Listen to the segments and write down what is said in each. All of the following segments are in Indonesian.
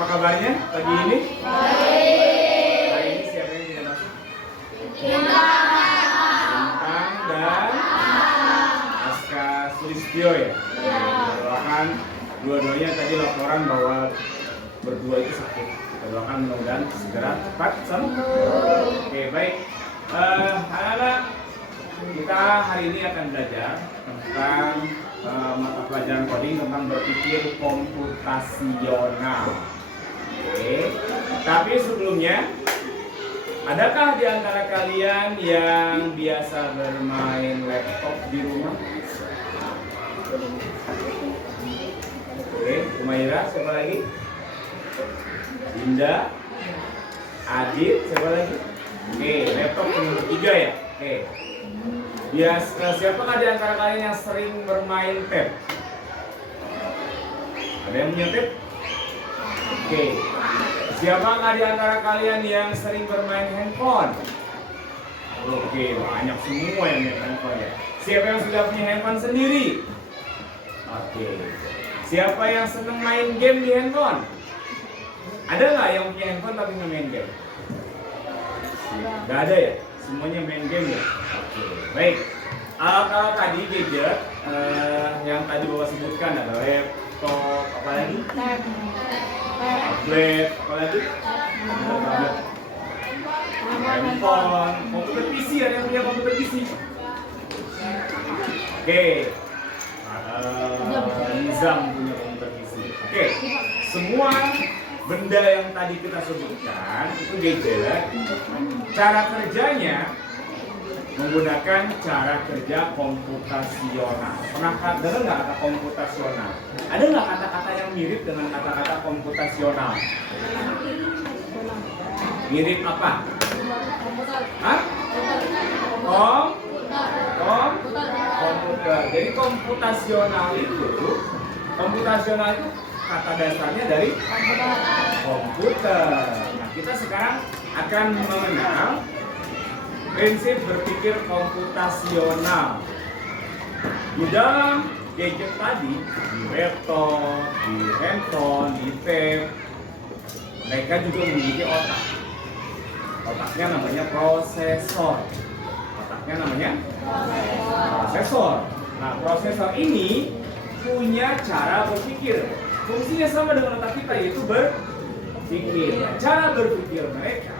Apa kabarnya pagi ini? Baik. Hari ini siapa yang tidak masuk? Bintang dan Aska Sulistyo ya. Doakan dua-duanya tadi laporan bahwa berdua itu sakit. Kita doakan mudah-mudahan segera cepat sembuh. Oke, baik. Anak-anak, kita hari ini akan belajar tentang mata pelajaran coding tentang berpikir komputasional. Oke. Tapi sebelumnya, adakah di antara kalian yang biasa bermain laptop di rumah? Oke, Umaira, siapa lagi? Dinda, Adit, siapa lagi? Oke, laptop nomor 3 ya. Oke. Siapa di antara kalian yang sering bermain tab? Ada yang punya tab? Oke. Siapa di antara kalian yang sering bermain handphone? Oke, banyak semua yang punya handphone ya. Siapa yang sudah punya handphone sendiri? Oke. Siapa yang senang main game di handphone? Ada nggak yang punya handphone tapi nggak main game? Nggak ada ya? Semuanya main game ya? Oke, baik. Kalau tadi gadget yang tadi Bapak sebutkan ada laptop, apa lagi? Tablet, apa lagi? Handphone, komputer PC, ada yang punya komputer PC? Oke. Nizam punya komputer PC. Oke, semua benda yang tadi kita sebutkan itu gadget. Cara kerjanya menggunakan cara kerja komputasional. Pernah dengar nggak kata komputasional? Ada nggak kata-kata yang mirip dengan kata-kata komputasional? Mirip apa? Hah? Komputer. Jadi komputasional itu kata dasarnya dari komputer. Nah, kita sekarang akan mengenal prinsip berpikir komputasional. Di dalam gadget tadi, di laptop, di handphone, di tab, mereka juga memiliki otak. Otaknya namanya prosesor. Nah, prosesor ini punya cara berpikir. Fungsinya sama dengan otak kita, yaitu berpikir. Nah, cara berpikir mereka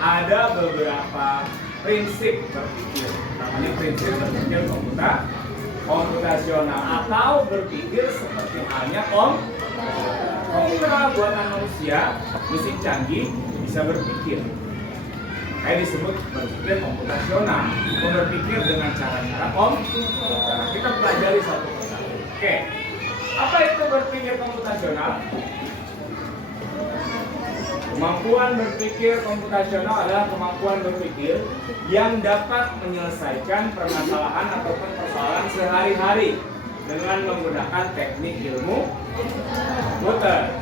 ada beberapa prinsip berpikir. Namanya prinsip berpikir komputasional atau berpikir seperti halnya komputer buatan manusia, mesin canggih bisa berpikir. Makanya disebut berpikir komputasional, berpikir dengan cara-cara komputer. Kita pelajari satu persatu. Oke, apa itu berpikir komputasional? Kemampuan berpikir komputasional adalah kemampuan berpikir yang dapat menyelesaikan permasalahan ataupun persoalan sehari-hari dengan menggunakan teknik ilmu komputer.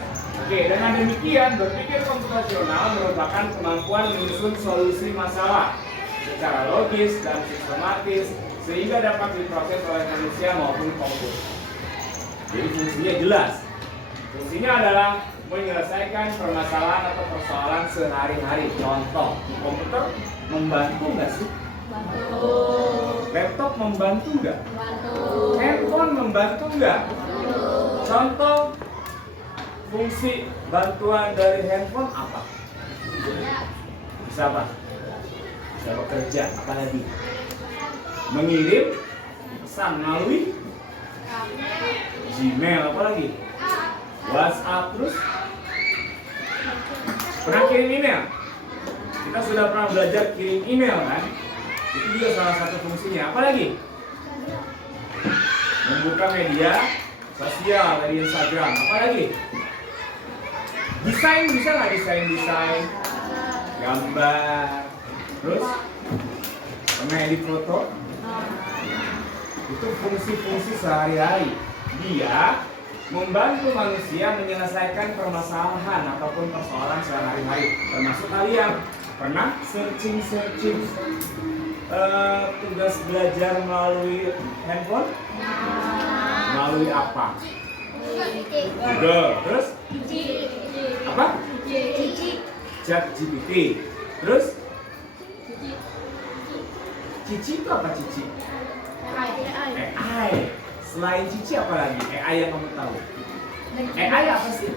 Oke, dengan demikian berpikir komputasional merupakan kemampuan menyusun solusi masalah secara logis dan sistematis sehingga dapat diproses oleh manusia maupun komputer. Jadi fungsinya jelas. Fungsinya adalah menyelesaikan permasalahan atau persoalan sehari-hari. Contoh, komputer membantu nggak sih? Bantu. Laptop membantu nggak? Bantu. Handphone membantu nggak? Contoh fungsi bantuan dari handphone apa? Bisa apa? Bisa bekerja, apalagi? Mengirim pesan melalui Gmail, apalagi? WhatsApp, terus pernah kirim email? Kita sudah pernah belajar kirim email kan? Itu juga salah satu fungsinya. Apalagi? Membuka media sosial dari Instagram. Apalagi? Desain, bisa nggak desain? Gambar. Terus? Pernah edit foto? Itu fungsi-fungsi sehari-hari. Dia membantu manusia menyelesaikan permasalahan ataupun persoalan sehari-hari. Termasuk kalian pernah searching tugas belajar melalui handphone? Melalui apa? Google. Terus? Apa? ChatGPT. Terus? Cici itu apa Cici? AI. Selain Cici apa lagi? AI yang kamu tahu? AI apa sih?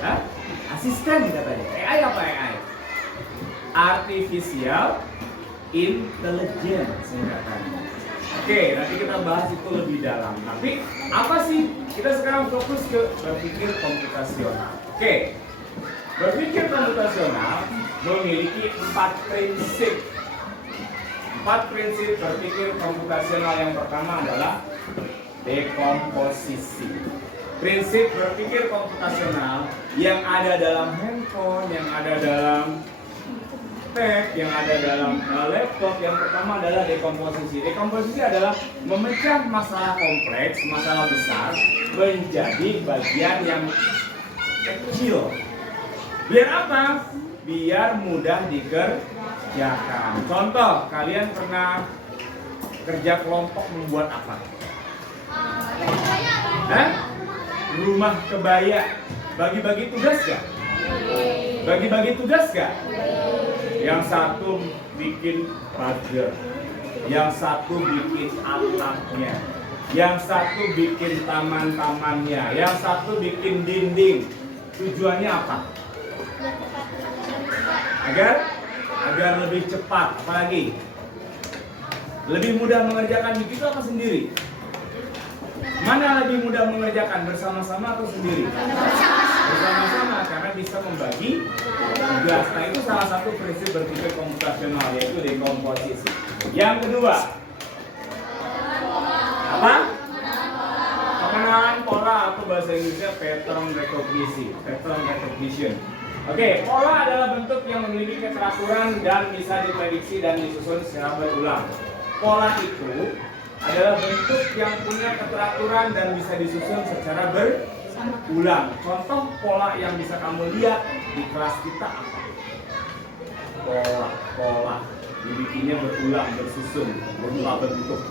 Hah? Asisten katanya. AI apa AI? Artificial Intelligence singkatannya. Oke, nanti kita bahas itu lebih dalam. Tapi apa sih? Kita sekarang fokus ke berpikir komputasional. Oke, berpikir komputasional memiliki 4 prinsip. 4 prinsip berpikir komputasional. Yang pertama adalah dekomposisi. Prinsip berpikir komputasional yang ada dalam handphone, yang ada dalam tab, yang ada dalam laptop, yang pertama adalah dekomposisi. Dekomposisi adalah memecah masalah kompleks, masalah besar menjadi bagian yang kecil. Biar apa? Biar mudah dikerjakan. Contoh, kalian pernah kerja kelompok membuat apa? Rumah kebaya. Bagi-bagi tugas gak? Bagi-bagi tugas gak? Yang satu bikin pagar, yang satu bikin atapnya, yang satu bikin taman-tamannya, yang satu bikin dinding. Tujuannya apa? Agar lebih cepat. Apalagi? Lebih mudah mengerjakan begitu apa sendiri? Mana lebih mudah mengerjakan, bersama-sama atau sendiri? Bersama-sama, karena bisa membagi tugas. Nah, itu salah satu prinsip berpikir komputasional, yaitu dekomposisi. Yang kedua, apa? Pengenalan pola atau bahasa Inggrisnya pattern recognition. Oke, pola adalah bentuk yang memiliki keteraturan dan bisa diprediksi dan disusun secara berulang. Pola itu adalah bentuk yang punya keteraturan dan bisa disusun secara berulang. Contoh pola yang bisa kamu lihat di kelas kita apa? Pola dibikinnya berulang, bersusun, berubah bentuk.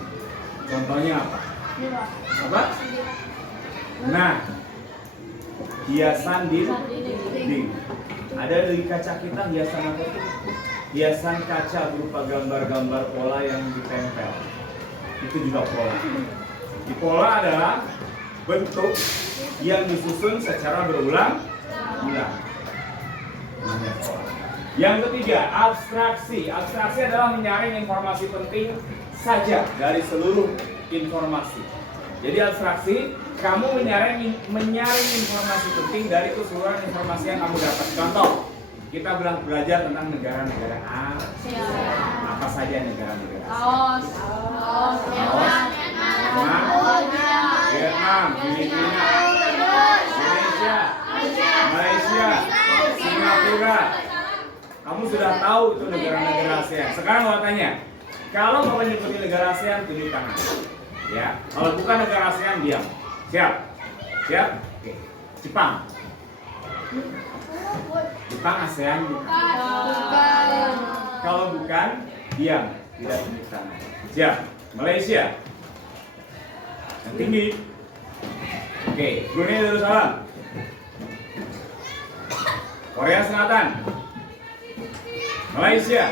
Contohnya apa? Apa? Nah, hiasan dinding. Ada di kaca kita hiasan apa tuh? Hiasan kaca berupa gambar-gambar pola yang ditempel. Itu juga pola. Di pola adalah bentuk yang disusun secara berulang. Yang ketiga, abstraksi. Abstraksi adalah menyaring informasi penting saja dari seluruh informasi. Jadi abstraksi, kamu menyaring informasi penting dari keseluruhan informasi yang kamu dapat. Contoh, kita belajar tentang negara-negara ASEAN. Apa saja negara-negara Laos, Vietnam, Filipina, Indonesia, Malaysia, Singapura. Kamu sudah tahu itu negara-negara ASEAN. Sekarang mau tanya, kalau Bapak nyebutin negara ASEAN, tunjuk tangan. Ya, kalau bukan negara ASEAN, diam. Siap? Siap? Oke. Jepang. Jepang ASEAN bukan. Kalau bukan, diam. Tidak tunjuk tangan. Siap? Malaysia. Yang tinggi. Oke, Brunei Darussalam. Korea Selatan. Malaysia.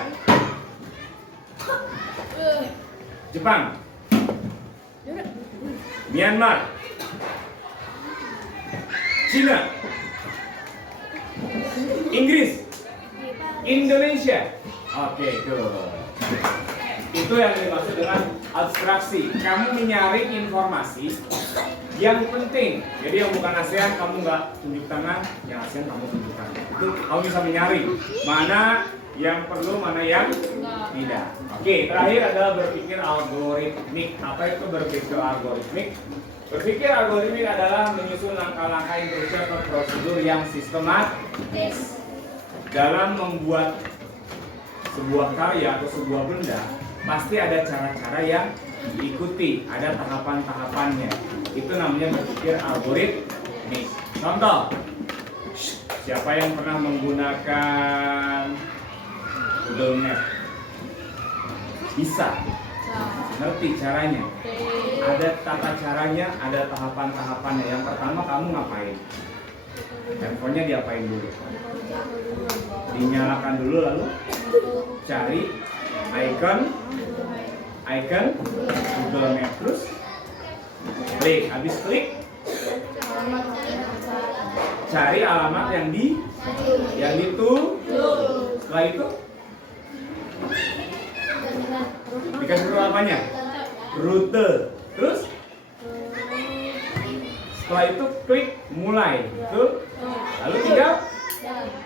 Jepang. Myanmar. Cina. Inggris. Indonesia. Oke, good. Itu yang dimaksud dengan abstraksi. Kamu menyaring informasi yang penting. Jadi yang bukan ASEAN kamu nggak tunjuk tangan, yang ASEAN kamu tunjuk tangan. Itu kamu bisa menyaring mana yang perlu, mana yang tidak. Oke, terakhir adalah berpikir algoritmik. Apa itu berpikir algoritmik? Berpikir algoritmik adalah menyusun langkah-langkah instruksi atau prosedur yang sistematis dalam membuat sebuah karya atau sebuah benda. Pasti ada cara-cara yang diikuti, ada tahapan-tahapannya. Itu namanya berpikir algoritmik. Contoh, siapa yang pernah menggunakan Google Map? Bisa, ngerti caranya. Ada tata caranya, ada tahapan-tahapannya. Yang pertama kamu ngapain? Handphonenya diapain dulu? Dinyalakan dulu, lalu cari icon Google Map, terus klik. Habis klik, cari alamat yang dituju. Setelah itu dikasih tahu apanya? Rute. Terus setelah itu klik mulai. Lalu tinggal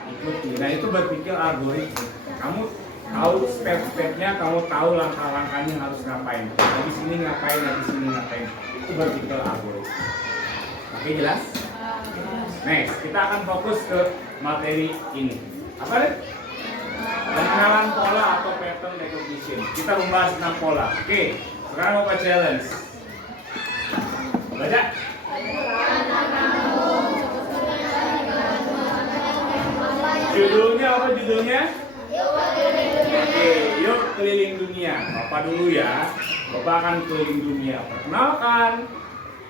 ikuti. Nah, itu berpikir algoritma. Kamu tahu step-stepnya, kamu tahu langkah-langkahnya harus ngapain. Habis ini ngapain, habis ini ngapain. Itu berpikir algoritma. Oke, jelas? Next, kita akan fokus ke materi ini. Apa deh? Pengenalan pola atau pattern recognition. Kita membahas tentang pola. Oke, sekarang Bapak challenge. Baca. Judulnya apa judulnya? Oke, yuk keliling dunia. Bapak dulu ya. Bapak akan keliling dunia. Perkenalkan.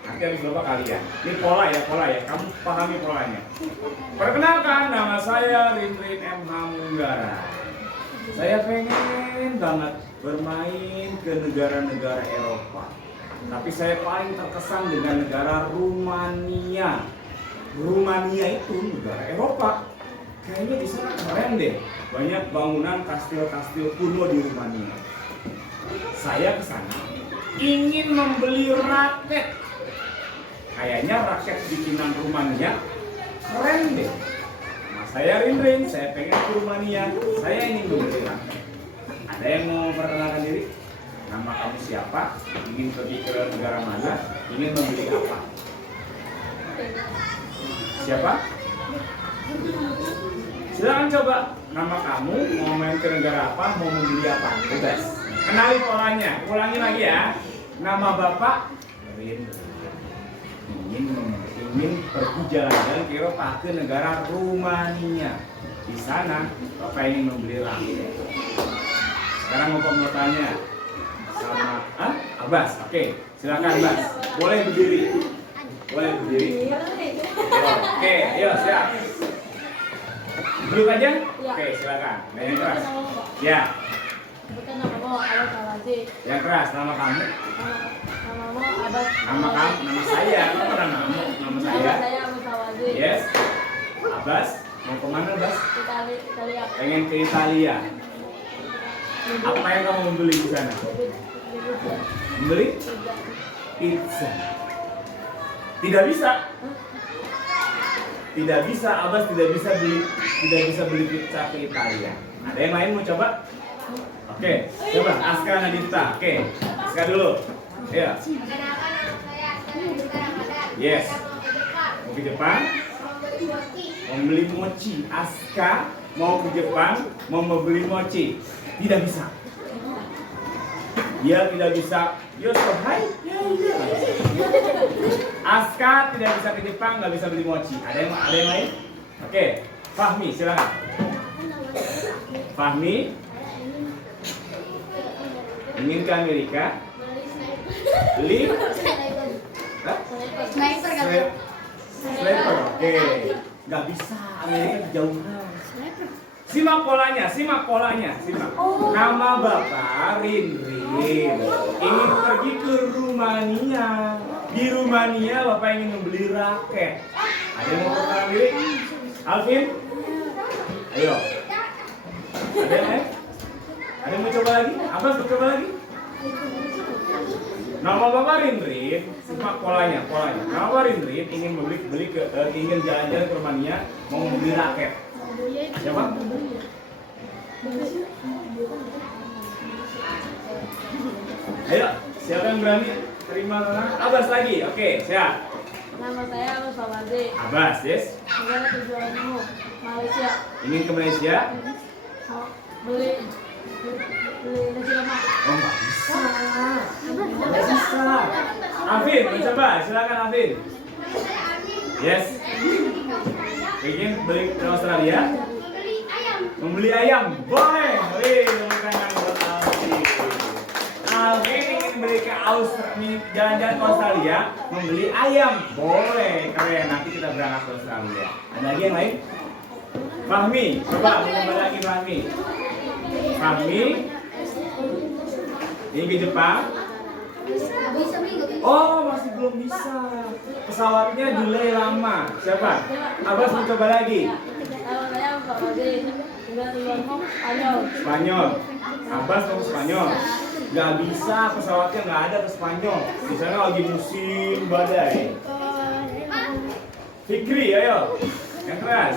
Nanti habis Bapak kalian. Ini pola ya. Kamu pahami polanya. Perkenalkan, nama saya Rindrin M. Hamunggara. Saya pengen banget bermain ke negara-negara Eropa. Tapi saya paling terkesan dengan negara Rumania. Rumania itu negara Eropa. Kayaknya di sana keren deh. Banyak bangunan kastil-kastil kuno di Rumania. Saya ke sana ingin membeli raket. Kayaknya raket bikinan Rumania keren deh. Nah, saya Rindrin, saya pengen ke Rumania. Saya ingin membeli raket. Ada yang mau perkenalkan diri? Nama kamu siapa? Ingin pergi ke negara mana? Ingin membeli apa? Siapa? Silakan coba. Nama kamu, mau main ke negara apa, mau membeli apa? Bebas. Kenali polanya. Ulangi lagi ya. Nama Bapak ingin pergi jalan-jalan ke Eropa, ke negara Rumania. Di sana Bapak ingin membeli raket. Sekarang Bapak mau tanya sama Abbas. Oke, silakan Abbas. Boleh berdiri. Oke, ayo siap. Duduk aja? Oke, silakan. Yang keras. Ya. Bukan namamu Abbas Awazi. Yang keras, nama kamu? Namamu Abbas. Nama kamu, nama saya. Apa namamu? Nama saya. Nama saya Abbas Awazi. Yes. Abbas, mau kemana Abbas? Italia. Pengen ke Italia. Apa yang kamu membeli di sana? Membeli? Pizza. Tidak bisa. Tidak bisa, Abbas tidak bisa beli pizza ke Italia. Ada yang lain mau coba? Oke, coba Aska Nadita. Oke, Aska dulu. Ya. Yes. Mau ke Jepang? Membeli mochi. Aska mau ke Jepang, mau membeli mochi. Tidak bisa. Dia tidak bisa. Yo so hi. Aska tidak bisa ke Jepang, nggak bisa beli mochi. Ada yang lain? Oke, Fahmi silakan. Fahmi ingin ke Amerika. Beli sniper. Oke, nggak bisa. Amerika kejauhan. Simak polanya. Nama Bapak Rindrin ingin pergi ke Rumania. Di Rumania Bapak ingin membeli raket. Ada yang mau perkenalan diri? Alvin? Ayo. Ada yang lain? Ada yang mau coba lagi? Abbas mau coba lagi? Nama Bapak Rindrin, simak polanya. Nama Bapak Rindrin ingin ingin jalan-jalan ke Rumania, mau membeli raket. Siapa? Ayo, siapa yang berani terima tantangan? Abbas lagi, oke, siap. Nama saya Abbas Fawzi. Abbas, yes. Negara tujuanmu Malaysia. Ingin ke Malaysia? Mau beli nasi lemak. Oh, nggak bisa. Nggak bisa. Afin, mencoba, silakan Afin. Yes. Ingin beli ke Australia? Membeli ayam, boleh. Wih, tepuk tangan buat Alvin. Alvin ingin beli ke Australia, jalan-jalan ke Australia, membeli ayam, boleh. Keren, nanti kita berangkat ke Australia. Ada lagi yang lain? Fahmi, coba mencoba lagi Fahmi. Fahmi ingin ke Jepang? Oh, masih belum bisa. Pesawatnya delay lama. Siapa? Abbas mencoba lagi. Nama saya Abbas Fawzi. Negara tujuanmu Spanyol. Spanyol. Abbas mau ke Spanyol. Gak bisa, pesawatnya nggak ada ke Spanyol. Di sana lagi musim badai. Fikri, ayo. Yang keras.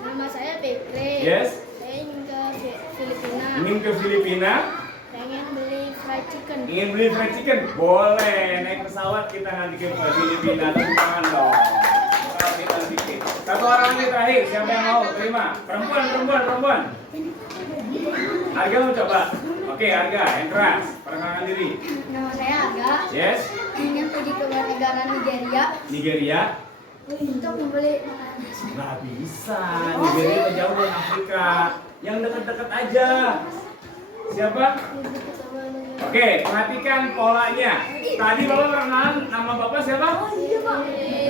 Nama saya Fikri. Yes. Saya ingin ke Filipina. Ingin ke Filipina? Pengen beli fried chicken. Ingin beli fried chicken? Boleh. Naik pesawat kita nanti ke Filipina. Tepuk tangan dong. Kita bikin. Satu orang lagi terakhir. Siapa yang mau terima? Perempuan. Arga mau coba? Oke, Arga, yang keras. Perkenalkan diri. Nama saya Aga. Yes. Ingin pergi ke negara Nigeria Nigeria? untuk membeli Nggak bisa. Nigeria jauh dari Afrika. Yang dekat-dekat aja. Siapa? Oke, perhatikan polanya. Tadi Bapak perkenalan nama Bapak siapa?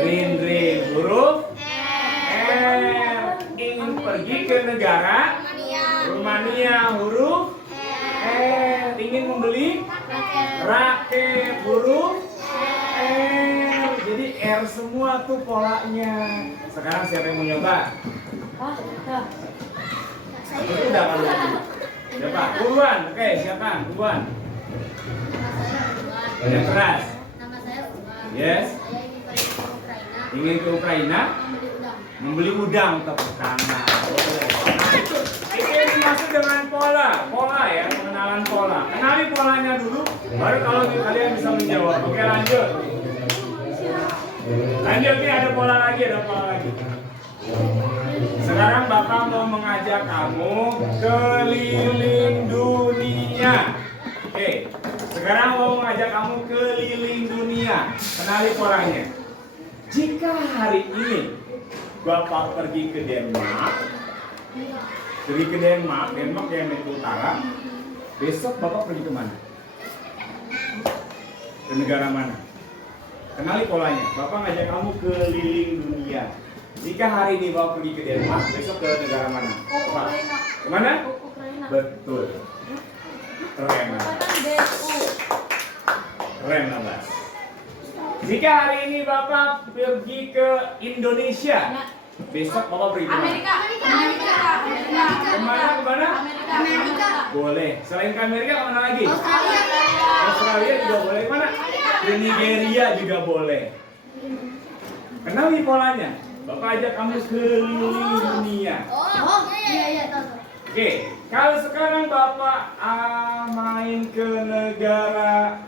Rindrin. Huruf R. Ingin pergi ke negara Rumania. Huruf R. Ingin membeli raket. Huruf R. Jadi R semua tuh polanya. Sekarang siapa yang mau nyoba? Itu udah kalau siapa? Buruan. Oke, siapa? Buruan. Yang keras. Nama saya Uba. Yes. Saya ingin pergi ke Ukraina Ingin ke Ukraina? membeli udang. Membeli udang. Tepuk tangan. Boleh. Ini dimaksud dengan pola ya, pengenalan pola. Kenali polanya dulu, baru kalau kalian bisa menjawab. Oke, lanjut. Lanjut nih, ada pola lagi. Sekarang Bapak mau mengajak kamu keliling dunia. Oke, sekarang mau mengajak kamu keliling dunia. Kenali polanya. Jika hari ini Bapak pergi ke Denmark yang di utara, besok Bapak pergi ke mana? Ke negara mana? Kenali polanya. Bapak ngajak kamu keliling dunia. Jika hari ini Bapak pergi ke Denmark, besok ke negara mana? Bapak. Kemana? Ukraina. Betul. Keren. Keren, Abbas. Jika hari ini Bapak pergi ke Indonesia, besok Bapak pergi ke mana? Amerika. Kemana? Amerika. Boleh. Selain ke Amerika, kemana lagi? Australia. Australia juga boleh. Kemana? Ke Nigeria juga boleh. Kenali polanya. Bapak ajak kamu keliling dunia. Oh, iya, tahu. Oke, kalau sekarang Bapak main ke negara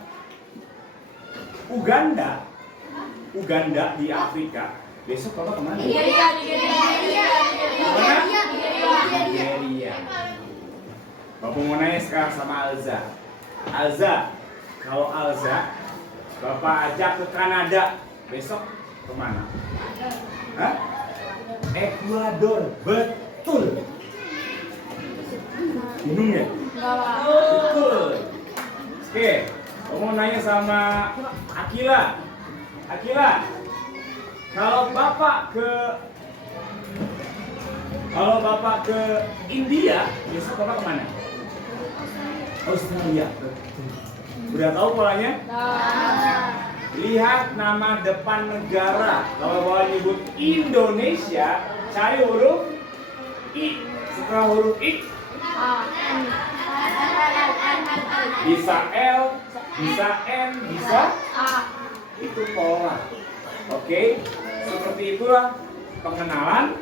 Uganda di Afrika. Besok Bapak kemana? Nigeria. Nigeria. Bapak mau nanya sekarang sama Alza. Alza, kalau Alza Bapak ajak ke Kanada, besok kemana? Hah? Ekuador, betul. Bingung ya? Betul. Oke, Bapak mau nanya sama Akila. Akila, kalau Bapak ke India, besok Bapak kemana? Australia. Udah tahu polanya? Lihat nama depan negara. Kalau Bapak nyebut Indonesia, cari huruf I. Setelah huruf I, bisa L, bisa N, bisa itu pola. Oke, seperti itulah pengenalan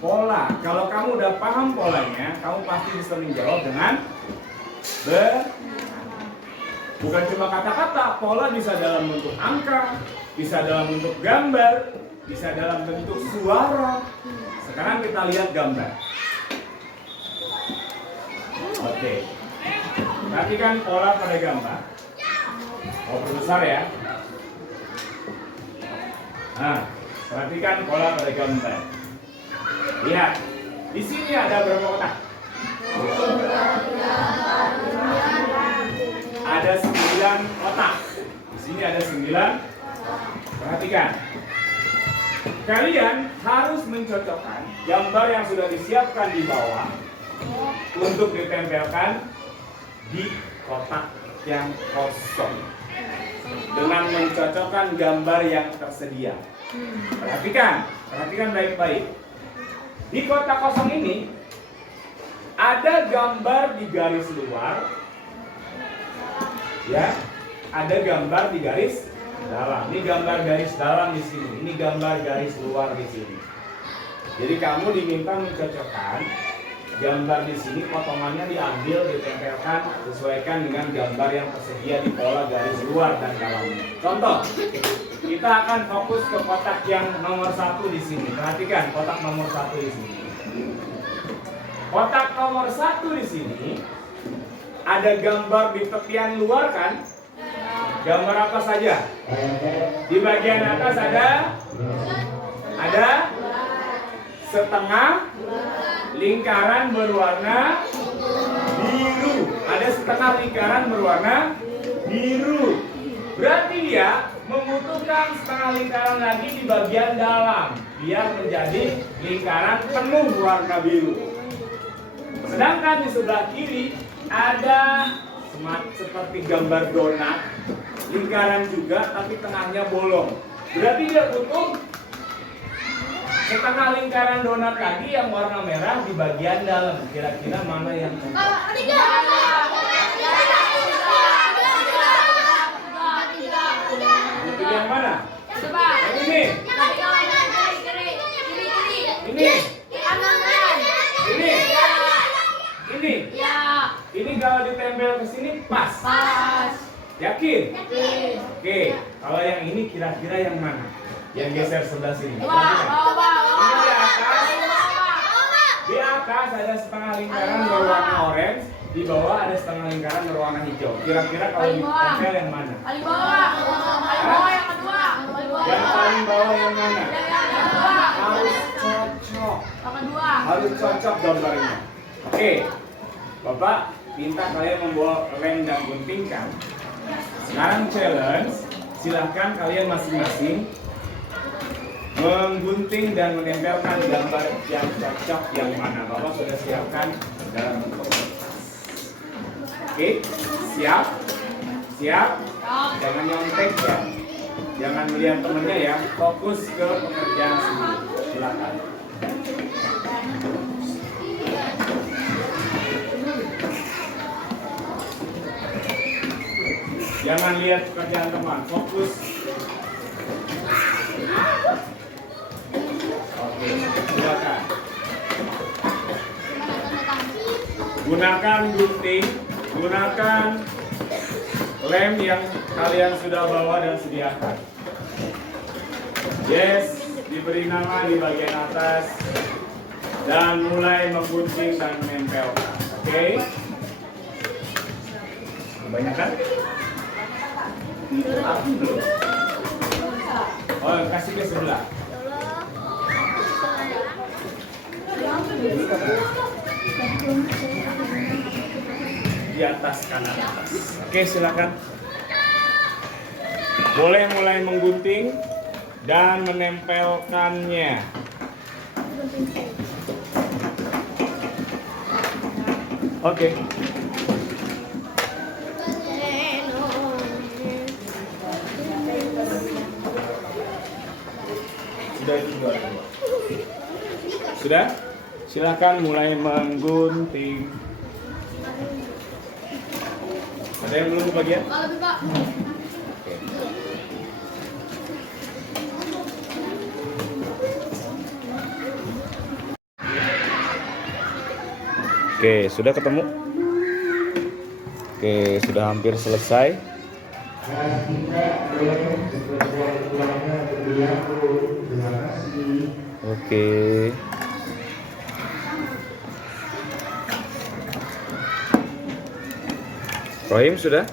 pola. Kalau kamu udah paham polanya, kamu pasti bisa menjawab dengan bukan cuma kata-kata. Pola bisa dalam bentuk angka, bisa dalam bentuk gambar, bisa dalam bentuk suara. Sekarang kita lihat gambar. Oke, perhatikan pola pada gambar. Oh, besar ya. Nah, perhatikan pola pada gambar. Lihat, di sini ada berapa kotak? Ada 9 kotak. Di sini ada 9. Perhatikan. Kalian harus mencocokkan gambar yang sudah disiapkan di bawah untuk ditempelkan di kotak yang kosong dengan mencocokkan gambar yang tersedia. Perhatikan baik-baik. Di kotak kosong ini ada gambar di garis luar, ya, ada gambar di garis dalam. Ini gambar garis dalam di sini. Ini gambar garis luar di sini. Jadi kamu diminta mencocokkan gambar di sini, potongannya diambil, ditempelkan, sesuaikan dengan gambar yang tersedia di pola garis luar dan dalamnya. Contoh, kita akan fokus ke kotak yang nomor 1 di sini. Perhatikan kotak nomor 1 di sini. Kotak nomor 1 di sini ada gambar di tepian luar kan? Gambar apa saja? Di bagian atas ada setengah lingkaran berwarna biru. Ada setengah lingkaran berwarna biru. Berarti dia membutuhkan setengah lingkaran lagi di bagian dalam biar menjadi lingkaran penuh warna biru. Sedangkan di sebelah kiri ada seperti gambar donat, lingkaran juga tapi tengahnya bolong. Berarti dia butuh setengah lingkaran donat lagi yang warna merah di bagian dalam. Kira-kira mana yang Itu yang mana? Yang ini. Ini. Ini kalau ditempel ke sini pas. Yakin? Oke. Kalau yang ini kira-kira yang mana? Yang geser sebelah sini. Di atas ada setengah lingkaran berwarna orange, di bawah ada setengah lingkaran berwarna hijau. Kira-kira kalau ditempel yang mana? Paling bawah yang kedua. Yang paling bawah yang mana? Harus cocok gambarnya. Oke, Bapak minta kalian membawa lem dan gunting kan? Sekarang challenge, silahkan kalian masing-masing menggunting dan menempelkan gambar yang cocok yang mana. Bapak sudah siapkan dalam bentuk kertas. Oke, siap? Jangan nyontek ya. Jangan melihat temennya ya. Fokus ke pekerjaan sendiri. Silakan. Jangan lihat pekerjaan teman. Fokus. gunakan gunting, gunakan lem yang kalian sudah bawa dan sediakan. Yes, diberi nama di bagian atas dan mulai menggunting dan menempelkan. Oke? Kebanyakan? Aku belum. Oh, kasih ke sebelah. Di atas kanan atas. Oke, silakan. Boleh mulai menggunting dan menempelkannya. Oke. Sudah itu dua. Sudah? Silakan mulai menggunting. Ada yang belum kebagian? Oke, sudah ketemu? Oke, sudah hampir selesai. Oke. Rohim sudah?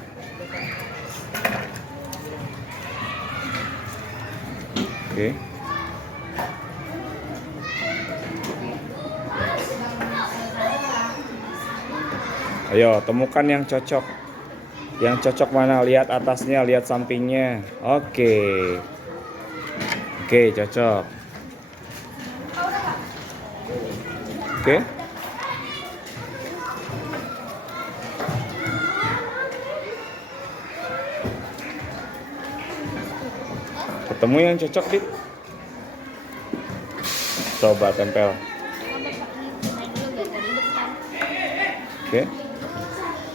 Oke. Ayo, temukan yang cocok. Yang cocok mana? Lihat atasnya, lihat sampingnya. Oke. Oke, cocok. Oke. Ketemu yang cocok, Dit? Coba tempel. Oke.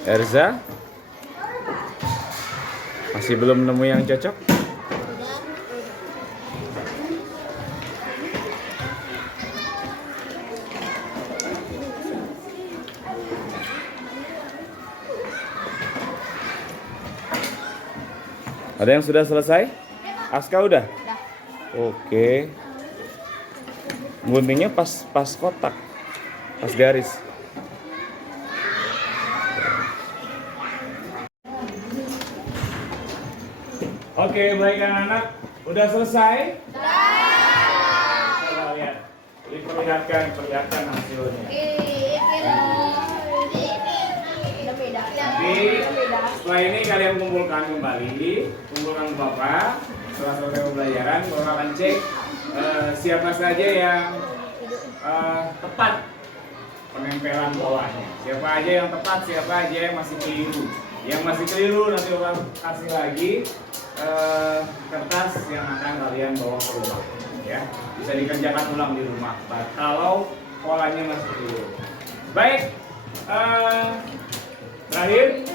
Erza? Masih belum nemu yang cocok? Ada yang sudah selesai? Aska udah? Oke. Guntingnya pas kotak. Pas garis. Oke, baik anak-anak. Udah selesai? Coba lihat. Diperlihatkan hasilnya. Nanti setelah ini kalian kumpulkan kembali, kumpulkan Bapak. Setelah selesai pembelajaran, Bapak akan cek siapa saja yang tepat penempelan bawahnya. Siapa aja yang tepat, siapa aja yang masih keliru. Yang masih keliru nanti Bapak kasih lagi kertas yang akan kalian bawa ke rumah. Ya, bisa dikerjakan ulang di rumah. Kalau polanya masih keliru. Baik. Terakhir,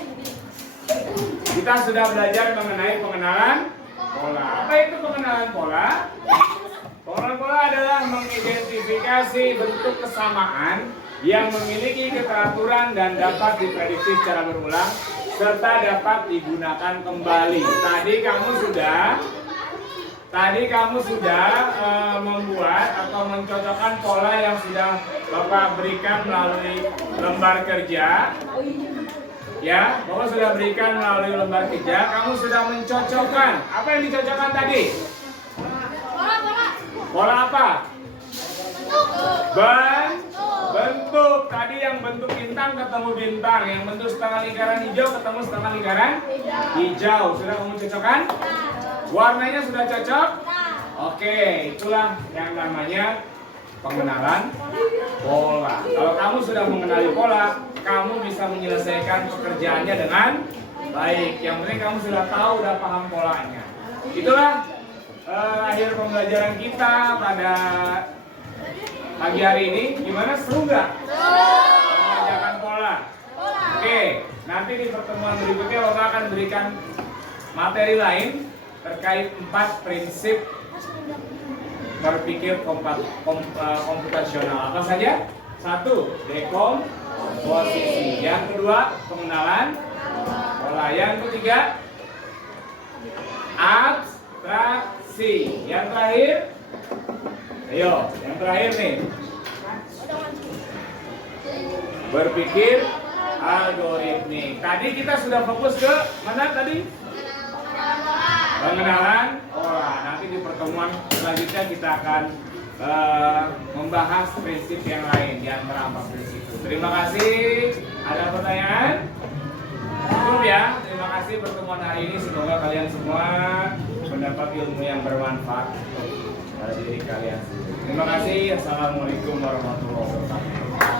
kita sudah belajar mengenai pengenalan pola. Apa itu pengenalan pola? Pengenalan pola adalah mengidentifikasi bentuk kesamaan yang memiliki keteraturan dan dapat diprediksi secara berulang serta dapat digunakan kembali. Tadi kamu sudah membuat atau mencocokkan pola yang sudah Bapak berikan melalui lembar kerja. Ya, Bapak sudah berikan melalui lembar kerja. Kamu sudah mencocokkan. Apa yang dicocokkan tadi? Pola apa? Bentuk. Tadi yang bentuk bintang ketemu bintang. Yang bentuk setengah lingkaran hijau ketemu setengah lingkaran hijau. Sudah kamu cocokkan? Warnanya sudah cocok? Oke, itulah yang namanya pengenalan pola. Kalau kamu sudah mengenali pola, kamu bisa menyelesaikan pekerjaannya dengan baik. Yang penting kamu sudah tahu, sudah paham polanya. Itulah akhir pembelajaran kita pada pagi hari ini. Gimana, seru nggak? Mengajarkan pola. Oke, nanti di pertemuan berikutnya Bapak akan berikan materi lain terkait 4 prinsip berpikir komputasional. Apa saja? Satu, dekomposisi. Yang kedua, pengenalan pola. Yang ketiga, abstraksi. Yang terakhir, ayo, yang terakhir nih, berpikir algoritmik. Tadi kita sudah fokus ke mana tadi? Pengenalan pola. Nanti di pertemuan selanjutnya kita akan membahas prinsip yang lain di antara 4 prinsip itu. Terima kasih. Ada pertanyaan? Cukup ya. Terima kasih pertemuan hari ini. Semoga kalian semua mendapat ilmu yang bermanfaat untuk diri kalian sendiri. Terima kasih. Assalamualaikum warahmatullahi wabarakatuh.